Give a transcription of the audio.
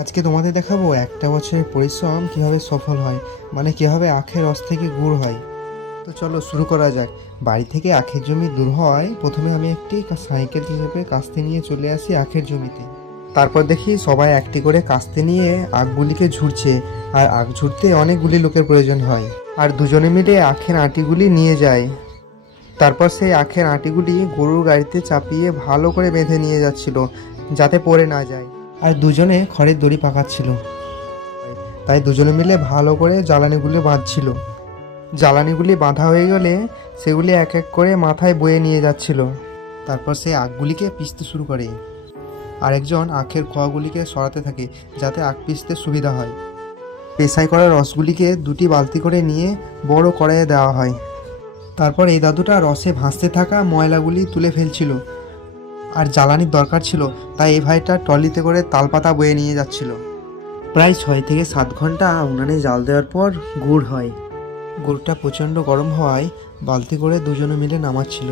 আজকে তোমাদের দেখাবো একটা বছরের পরিশ্রম কিভাবে সফল হয়, মানে কিভাবে আখের রস থেকে গুড় হয়। তো চলো শুরু করা যাক। বাড়ি থেকে আখের জমি দূর হওয়ায় প্রথমে আমি একটি সাইকেল হিসেবে কাস্তে নিয়ে চলে আসি আখের জমিতে। তারপর দেখি সবাই একটি করে কাস্তে নিয়ে আখগুলিকে ঝুরছে, আর আখ ঝুরতে অনেকগুলি লোকের প্রয়োজন হয়। আর দুজনে মিলে আখের আটিগুলি নিয়ে যায়। তারপর সেই আখের আটিগুলি গরুর গাড়িতে চাপিয়ে ভালো করে বেঁধে নিয়ে যাচ্ছিল, যাতে পড়ে না যায়। আর দুজনে খড়ের দড়ি পাকাচ্ছিল, তাই দুজনে মিলে ভালো করে জ্বালানিগুলি বাঁধছিল। জ্বালানিগুলি বাঁধা হয়ে গেলে সেগুলি এক এক করে মাথায় বয়ে নিয়ে যাচ্ছিল। তারপর সেই আখগুলিকে পিষতে শুরু করে। আরেকজন আখের খোয়াগুলিকে সরাতে থাকে, যাতে আখ পিষতে সুবিধা হয়। পেশাই করা রসগুলিকে দুটি বালতি করে নিয়ে বড় কড়াইয়ে দেওয়া হয়। তারপর এই দাদুটা রসে ভাসতে থাকা ময়লাগুলি তুলে ফেলছিল। আর জ্বালানির দরকার ছিল, তাই এই ভাইটা ট্রলিতে করে তালপাতা বয়ে নিয়ে যাচ্ছিল। প্রায় 6 থেকে 7 ঘন্টা উনানে জাল দেওয়ার পর গুড় হয়। গুড়টা প্রচণ্ড গরম হওয়ায় বালতি করে দুজনে মিলে নামাচ্ছিল।